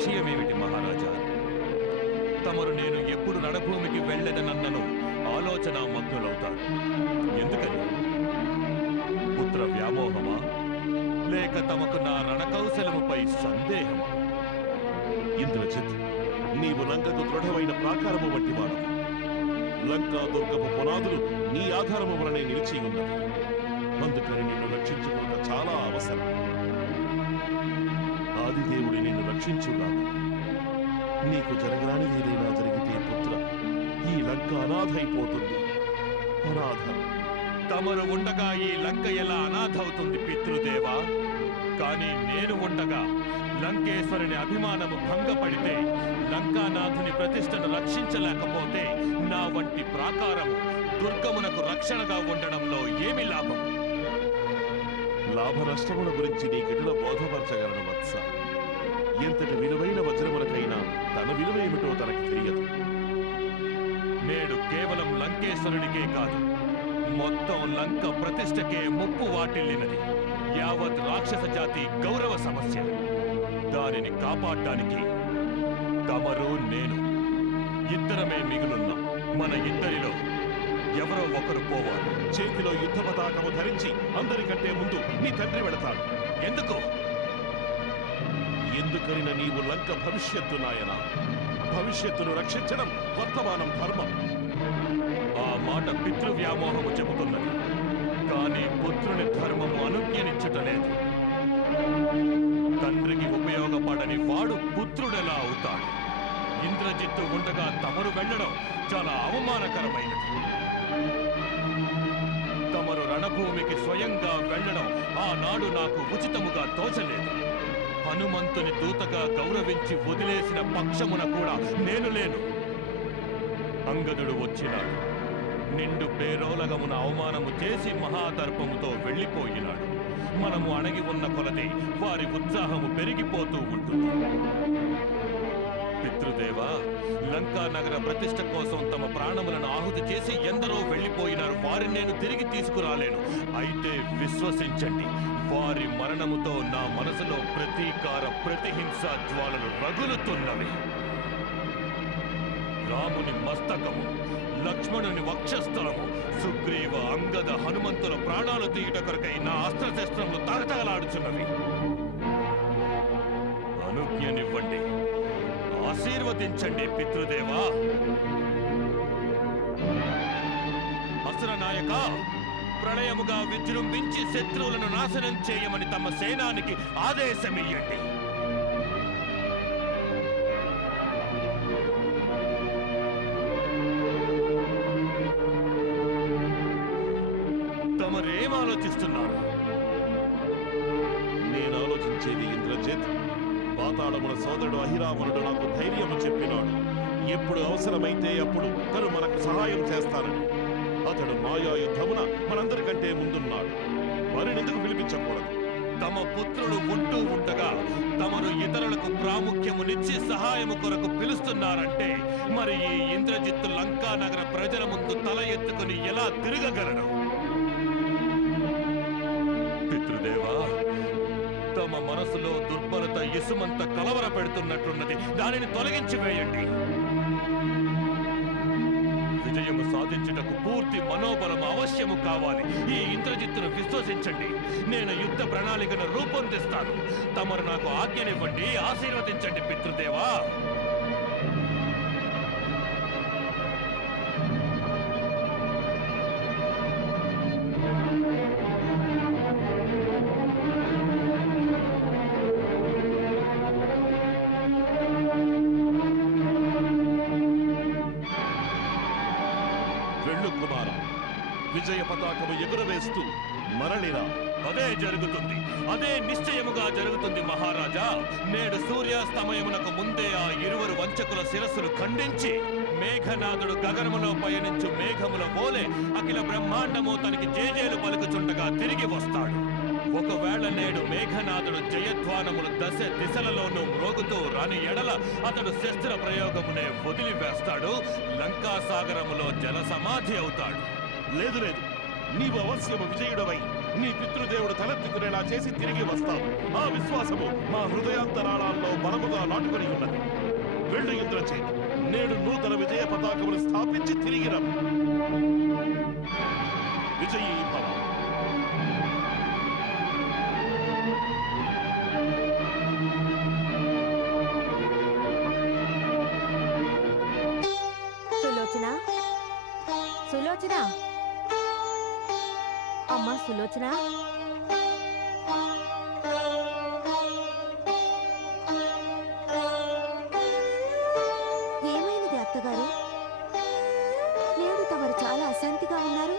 విషయమేమిటి మహారాజా? తమరు నేను ఎప్పుడు రణభూమికి వెళ్ళదనన్నను ఆలోచన మగ్నులవుతారు. ఎందుకని? పుత్ర వ్యామోహమా, లేక తమకు నా రణకౌశలముపై సందేహమా? ఇంద్రజిత్, నీవు లంకకు దృఢమైన ప్రాకారము వంటి వాడు. లంకా దుర్గపు పునాదులు నీ ఆధారము వలనే నిలిచి ఉన్నది. అందుకని నిన్ను రక్షించుకున్న చాలా అవసరం. ఆదిదేవుడి నిన్ను రక్షించుగాక. నీకు జరగరానిది ఏదైనా జరిగితే పుత్ర, ఈ లంక అనాథైపోతుంది. అనాథ. తమరు ఉండగా ఈ లంక ఎలా అనాథవుతుంది పితృదేవా? కానీ నేను ఉండగా లంకేశ్వరుని అభిమానము భంగపడితే, లంకానాథుని ప్రతిష్టను రక్షించలేకపోతే నా వంటి ప్రాకారము దుర్గమునకు రక్షణగా ఉండడంలో ఏమి లాభం? లాభ నష్టముల గురించి నీకెటుల బోధపరచగలను వత్స. ఎంతటి విలువైన వజ్రములకైనా తన విలువ ఏమిటో తనకి తెలియదు. నేడు కేవలం లంకేశ్వరునికే కాదు, మొత్తం లంక ప్రతిష్టకే ముప్పు వాటిల్లినది. యావత్ రాక్షస జాతి గౌరవ సమస్య. దానిని కాపాడడానికి తమరు నేను ఇద్దరమే మిగులున్నాం. మన ఇద్దరిలో ఎవరో ఒకరు పోవాలి. చేతిలో యుద్ధ పతాకము ధరించి అందరికంటే ముందు నీ తండ్రి వెళతాడు. ఎందుకు? ఎందుకనిన నీవు లంక భవిష్యత్తు నాయన. భవిష్యత్తును రక్షించడం వర్తమానం ధర్మం. ఆ మాట పితృవ్యామోహము చెబుతున్నది. కానీ పుత్రుని ధర్మము అనుజ్ఞనించుటలేదు. తండ్రికి ఉపయోగపడని వాడు పుత్రుడెలా అవుతాడు? ఇంద్రజిత్తు ఉండగా తమరు వెళ్ళడం చాలా అవమానకరమైనది. తమరు రణభూమికి స్వయంగా వెళ్ళడం ఆనాడు నాకు ఉచితముగా తోచలేదు. హనుమంతుని దూతగా గౌరవించి వదిలేసిన పక్షమున కూడా నేను లేను. అంగదుడు వచ్చినాడు. నిండు పేరోలగమున అవమానము చేసి మహాదర్పముతో వెళ్ళిపోయినాడు. మనము అణగి ఉన్న కొలది వారి ఉత్సాహము పెరిగిపోతూ ఉంటుంది. పితృదేవా, లంకా నగర ప్రతిష్ట కోసం తమ ప్రాణములను ఆహుతి చేసి ఎందరో వెళ్ళిపోయినారు. వారిని నేను తిరిగి తీసుకురాలేను. అయితే విశ్వసించండి, వారి మరణముతో నా మనసులో ప్రతీకార ప్రతిహింసా జ్వాలలు రగులుతున్నవి. రాముని మస్తకము, లక్ష్మణుని వక్షస్థలము, సుగ్రీవ అంగద హనుమంతుల ప్రాణాలు తీయుట కొరకై నా అస్త్రశస్త్రములు తగతగలాడుచున్నవి. అనుజ్ఞనివ్వండి, ఆశీర్వదించండి పితృదేవా. అసుర నాయక, ప్రళయముగా విజృంభించి శత్రువులను నాశనం చేయమని తమ సేనానికి ఆదేశమియ్యండి. తమరేం ఆలోచిస్తున్నారు? నేను ఆలోచించేది ఇంద్రజిత్, పాతాళముల సోదరుడు అహిరావణుడు నాకు ధైర్యము చెప్పినాడు. ఎప్పుడు అవసరమైతే అప్పుడు తను మనకు సహాయం చేస్తానని. అతడు మాయా యుద్ధమున మనందరికంటే ముందున్నాడు. మరినెందుకు పిలిపించకూడదు? తమ పుత్రుడు ఉంటూ ఉండగా తమను ఇతరులకు ప్రాముఖ్యమునిచ్చి సహాయము కొరకు పిలుస్తున్నారంటే మరి ఈ ఇంద్రజిత్తు లంకా నగర ప్రజల ముందు తల ఎత్తుకుని ఎలా తిరగగలడు? పితృదేవా, తమ మనసులో దుర్బలత ఇసుమంత కలవర పెడుతున్నట్లున్నది. దానిని తొలగించి వేయండి. విజయము సాధించుటకు పూర్తి మనోబలం అవశ్యము కావాలి. ఈ ఇంద్రజిత్తును విశ్వసించండి. నేను యుద్ధ ప్రణాళికను రూపొందిస్తాను. తమరు నాకు ఆజ్ఞనివ్వండి, ఆశీర్వదించండి పితృదేవా. విజయ పతాకము ఎగురవేస్తూ మరలిరా. అదే జరుగుతుంది. అదే నిశ్చయముగా జరుగుతుంది మహారాజా. నేడు సూర్యాస్తమయమునకు ముందే ఆ ఇరువురు వంచకుల శిరస్సులు ఖండించి మేఘనాథుడు గగనములో పయనించు మేఘముల పోలే అఖిల బ్రహ్మాండము తనకి జేజేలు పలుకుచుండగా తిరిగి వస్తాడు. ఒకవేళ నేడు మేఘనాథుడు జయధ్వానములు దశ దిశలలోనూ మ్రోగుతూ రాని ఎడల అతడు శస్త్ర ప్రయోగమునే వదిలివేస్తాడు. లంకా సాగరములో జల సమాధి అవుతాడు. లేదు లేదు, నీవు అవశ్యము విజయుడవై నీ పితృదేవుడు తలెత్తుకునేలా చేసి తిరిగి వస్తావు. ఆ విశ్వాసము మా హృదయాంతరాళాల్లో బలం పగగా నాటుకొని ఉన్నది. వెళ్ళు ఇంద్రజిత్, నేడు నూతన విజయ పతాకమును స్థాపించి తిరిగి రమ్ము. విజయీ భవ. సులోచన, సులోచన, అమ్మా సులోచన, ఏమైనది అత్తగారు? నేడు తమరు చాలా అశాంతిగా ఉన్నారు.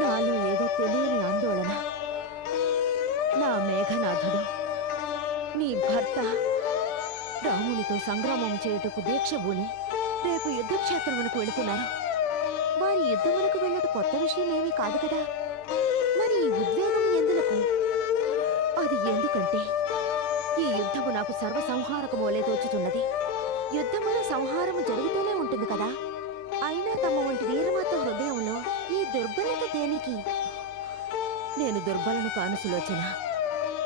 నాలో ఏదో తెలియని ఆందోళన. నా మేఘనాథుడు, నీ భర్త రామునితో సంగ్రామం చేయుటకు దీక్ష బూని రేపు యుద్ధక్షేత్రమునకు వెళుతున్నారు. వారి యుద్ధమునకు వెళ్ళటం కొత్త విషయం ఏమీ కాదు కదా. మరి ఈ ఉద్వేగం ఎందులకు? అది ఎందుకంటే ఈ యుద్ధము నాకు సర్వసంహారకమోలే తోచుతున్నది. యుద్ధములో సంహారము జరుగుతూనే ఉంటుంది కదా. అయినా తమ వంటి వీరమాత హృదయంలో ఈ దుర్బలత దేనికి? నేను దుర్బలను కాను సులోచన,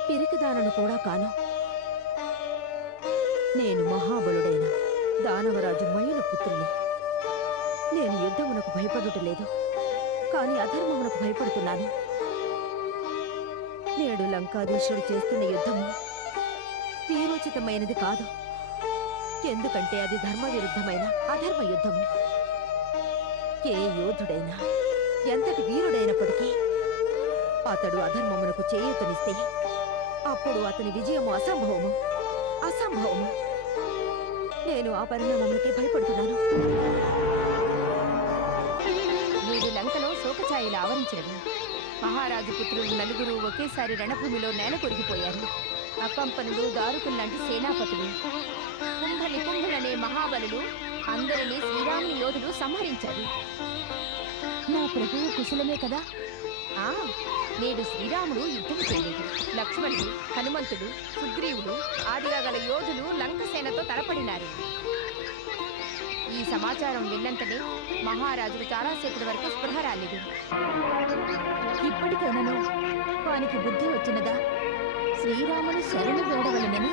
పిరికిదానను కూడా కాను. నేను మహాబలుడైన దానవరాజు మయున పుత్రుని. నేను యుద్ధమునకు భయపడుటలేదు, కాని అధర్మమునకు భయపడుతున్నాను. నేడు లంకాధీశుడు చేస్తున్న యుద్ధము వీరోచితమైనది కాదు. ఎందుకంటే అది ధర్మ విరుద్ధమైన అధర్మ యుద్ధము. ఏ యోధుడైనా ఎంతటి వీరుడైనప్పటికీ అతడు అధర్మమునకు చేయూతనిస్తే అప్పుడు అతని విజయము అసంభవము, అసంభవము. నేను ఆ పరిణామములకే భయపడుతున్నాను. నేడు లంకలో శోకఛాయలు ఆవరించినవి. మహారాజు పుత్రులు నలుగురు ఒకేసారి రణభూమిలో నేల కొరిగిపోయారు. అకంపనులు, దారుకులు లాంటి సేనాపతులు, కుంభనికుంభులనే మహాబలులు అందరినీ శ్రీరాముని యోధులు సంహరించారు. నా ప్రభువు కుశలమే కదా? ఆ నేడు శ్రీరాముడు యుద్ధము చేయలేదు. లక్ష్మణుడు, హనుమంతుడు, సుగ్రీవుడు ఆదిగా గల యోధులు లంకసేనతో తలపడినారు. ఈ సమాచారం విన్నంతనే మహారాజుకు చాలాసేపటి వరకు స్పృహ రాలేదు. ఇప్పటికైనాను వానికి బుద్ధి వచ్చినదా? శ్రీరాముని శరణు వేడవలనని?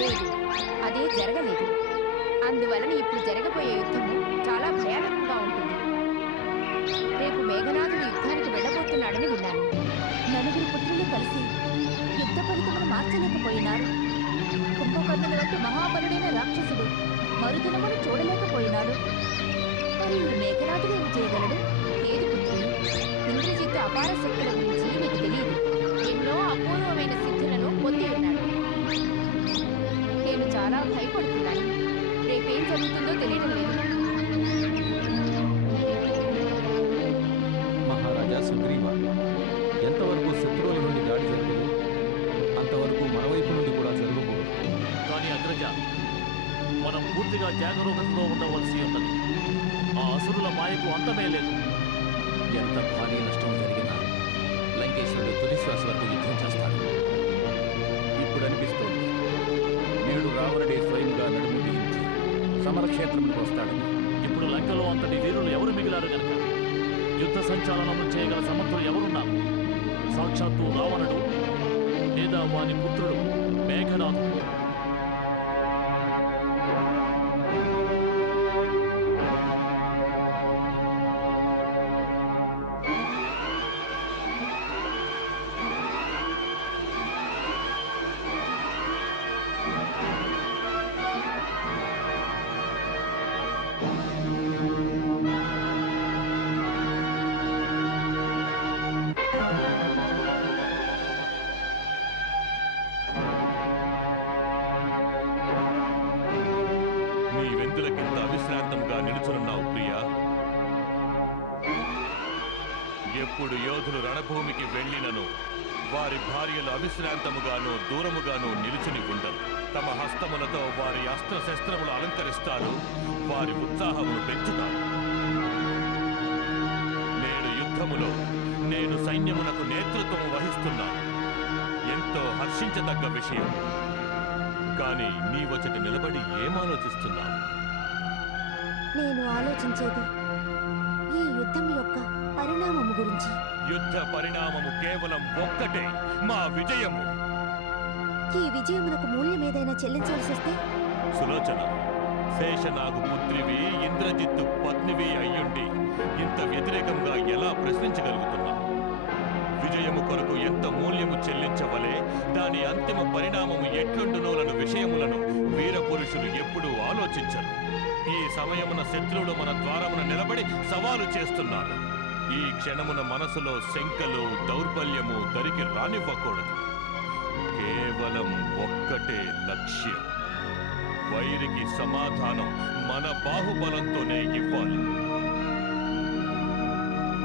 లేదు, అదే జరగలేదు. అందువలన ఇప్పుడు జరగబోయే యుద్ధము చాలా భయానకంగా ఉంటుంది. రేపు మేఘనాథుడు యుద్ధానికి వెళ్ళబోతున్నాడని విన్నాను. నలుగురు పుత్రులు కలిసి యుద్ధ ఫలితమును మార్చలేకపోయినారు. కుంభకర్ణుల వంటి మహాబలుడైన రాక్షసుడు మరుదినమును చూడలేకపోయినాడు. మరి ఈ మేఘనాథుడు ఏమి చేయగలడు? లేదు పుత్రులు, ఇంద్రజిత్తు అపార శక్తుల గురించి మీకు తెలియదు. ఎన్నో అపూర్వమైన సిద్ధులను పొంది ఉన్నాడు. నేను చాలా భయపడుతున్నాను. రేపేం జరుగుతుందో తెలియడం లేదు. మహారాజా సుగ్రీవ, ఎంతవరకు శత్రువుల నుండి దాడి జరగదు అంతవరకు మన వైపు నుండి కూడా జరగకూడదు. కానీ అగ్రజ, మనం పూర్తిగా జాగరూకతలో ఉండవలసి ఉన్నది. ఆ అసురుల మాయకు అంతమే లేదు. ఎంత భారీ నష్టం జరిగినా లంకేశ్వరుడు తుది శ్వాస వరకు యుద్ధం చేస్తాడు. ఇప్పుడు అనిపిస్తోంది నేడు రావణుడే స్వయంగా నడుము బిగించి సమరక్షేత్రములకు వస్తాడని. ఇప్పుడు లంకలో అంతటి వీరులు ఎవరు మిగిలారు గనక యుద్ధ సంచాలనము చేయగల సమర్థులు ఎవరున్నారు? సాక్షాత్తు రావణుడు లేదా వాని పుత్రుడు మేఘనాథుడు. ఎప్పుడు యోధులు రణభూమికి వెళ్ళినను వారి భార్యలు అవిశ్రాంతముగాను దూరముగాను నిలుచుని ఉండరు. తమ హస్తములతో వారి అస్త్రశస్త్రములు అలంకరిస్తారు, వారి ఉత్సాహమును పెంచుతారు. నేడు యుద్ధములో నేను సైన్యమునకు నేతృత్వం వహిస్తున్నాను. ఎంతో హర్షించదగ్గ విషయం. కానీ నీవొచ్చటి నిలబడి ఏమాలోచిస్తున్నావు? నేను ఆలోచించేది ఈ యుద్ధం యొక్క పరిణామము గురించి. యుద్ధ పరిణామము కేవలం ఒక్కటే, మా విజయము. ఈ విజయమునకు మూల్యం ఏదైనా చెల్లించాల్సి వస్తే? సులోచన, శేషనాగు పుత్రివి, ఇంద్రజిత్తు పత్నివి అయ్యుండి ఇంత వ్యతిరేకంగా ఎలా ప్రశ్నించగలుగుతున్నా? విజయము కొరకు ఎంత మూల్యము చెల్లించవలే, దాని అంతిమ పరిణామము ఎట్లుండునోలను విషయములను వీరపురుషులు ఎప్పుడూ ఆలోచించరు. ఈ సమయమున శత్రువులు మన ద్వారమున నిలబడి సవాలు చేస్తున్నారు. ఈ క్షణమున మనసులో శంకలు, దౌర్బల్యము దరికి రానివ్వకూడదు. కేవలం ఒక్కటే లక్ష్యం, వైరికి సమాధానం మన బాహుబలంతోనే ఇవ్వాలి.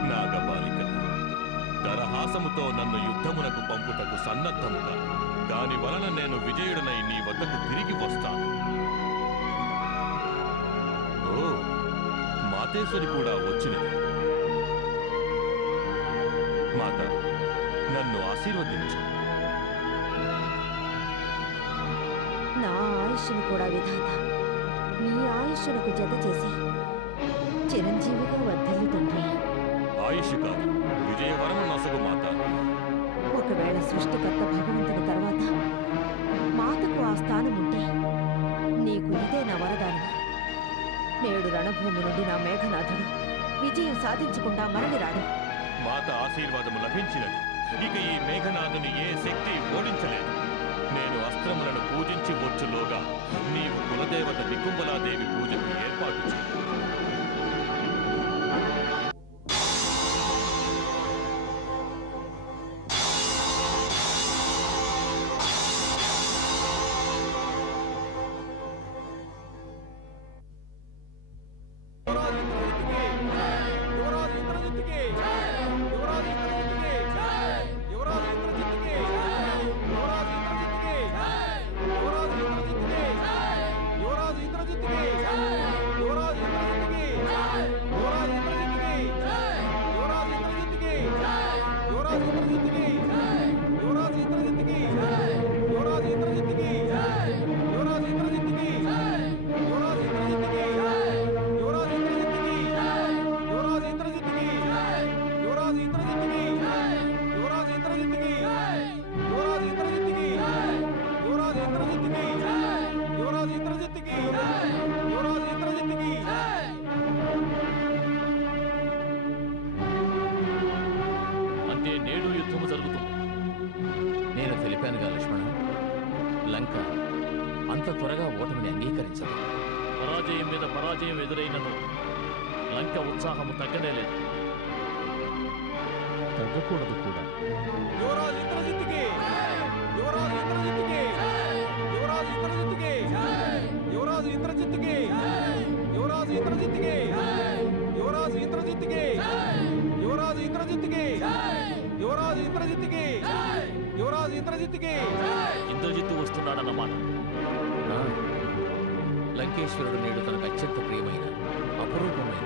నాగబాలిక, దరహాసముతో నన్ను యుద్ధమునకు పంపుటకు సన్నద్ధముగా, దాని వలన నేను విజయుడనై నీ వద్దకు తిరిగి వస్తాను. ఓ, మాతేశ్వరి కూడా వచ్చినది. మాత, నన్ను ఆశీర్వదించు. నా ఆయుష్ను కూడా విధాత నీ ఆయుష్నుకు జత చేసి చిరంజీవిగా వర్ధిల్లు తండ్రి. ఆయుష్ కాదు, విజయవరము నొసగు మాత. ఒకవేళ సృష్టికర్త భగవంతుని తర్వాత మాతకు ఆ స్థానం ఉంటే నీకు ఇదే నా వరదానం. నేడు రణభూమి నుండి నా మేఘనాథుడు విజయం సాధించకుండా మరలిరాడు. మాత ఆశీర్వాదము లభించినది. ఇక ఈ మేఘనాథుని ఏ శక్తి ఓడించలేదు. నేను అస్త్రములను పూజించి వచ్చులోగా నీవు కులదేవత నికుంబలాదేవి పూజకు ఏర్పాటు చేయి. అంటే నేడు యుద్ధము జరుగుతుంది. నేను తెలిపానుగా లక్ష్మణ, లంక అంత త్వరగా ఓటమిని అంగీకరించదు. పరాజయం మీద పరాజయం ఎదురైనను లంక ఉత్సాహము తగ్గనే లేదు, తగ్గకూడదు కూడా. ఇంద్రజిత్తు వస్తున్నాడన్నమాట. లంకేశ్వరుడు నేడు తనకు అత్యంత ప్రియమైన, అపురూపమైన,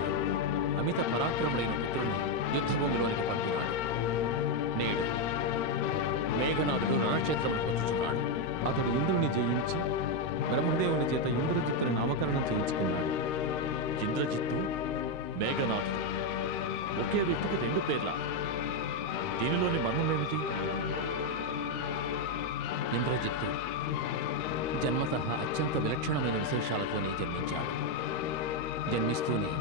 అమిత పరాక్రముడైన పుత్రుని యుద్ధభూమిలోనికి పంపినాడు. నేడు మేఘనాథుడు రణక్షేత్రమును పొందుతున్నాడు. అతడు ఇంద్రుని జయించి బ్రహ్మదేవుని చేత ఇంద్రజిత్తుని నామకరణం చేయించుకున్నాడు. ఇంద్రజిత్తు, మేఘనాథుడు ఒకే వ్యక్తికి రెండు పేర్ల. దీనిలోని మర్మమేమిటి? ఇంద్రజిత్తు జన్మతః అత్యంత విలక్షణమైన విశేషాలతోనే జన్మించాడు. జన్మిస్తూనే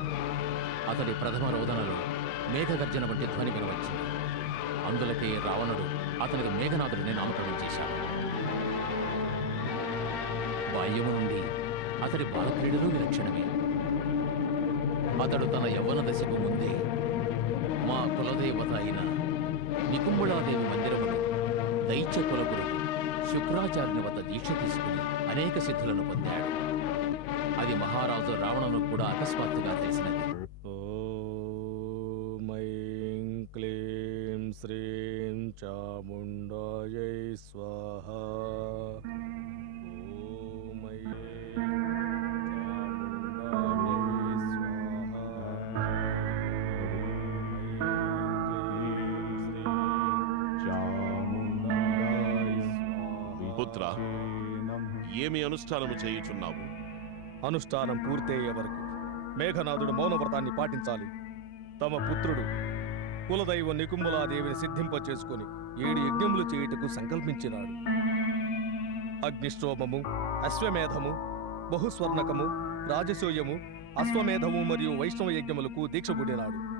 అతడి ప్రథమ రోదనలో మేఘగర్జన వంటి ధ్వని వినవచ్చింది. అందులకే రావణుడు అతనికి మేఘనాథుడిని నామకరణం చేశాడు. బాల్యము నుండి అతడి బాలక్రీడలు విలక్షణమే. అతడు తన యవ్వన దశకు ముందే మా కులదేవత అయిన నికుంబళాదేవి మందిరమును దైత్య కులగురు శుక్రాచార్యుని వద్ద దీక్ష తీసుకుని అనేక సిద్ధులను పొందాడు. అది మహారాజు రావణను కూడా అకస్మాత్తుగా తెలిసినది. ఓం ఐం క్లీం శ్రీం చాముండాయై స్వాహ. ఓం ఐం పుత్ర, ఏమి అనుష్ఠానము చేయుచున్నావు? అనుష్ఠానం పూర్తయ్యే వరకు మేఘనాథుడు మౌనవ్రతాన్ని పాటించాలి. తమ పుత్రుడు కులదైవ నికుంబలాదేవిని సిద్ధింపచేసుకుని 7 యజ్ఞములు చేయుటకు సంకల్పించినాడు. అగ్నిష్టోమము, అశ్వమేధము, బహుస్వర్ణకము, రాజసూయము, అశ్వమేధము మరియు వైష్ణవ యజ్ఞములకు దీక్ష పుడినాడు.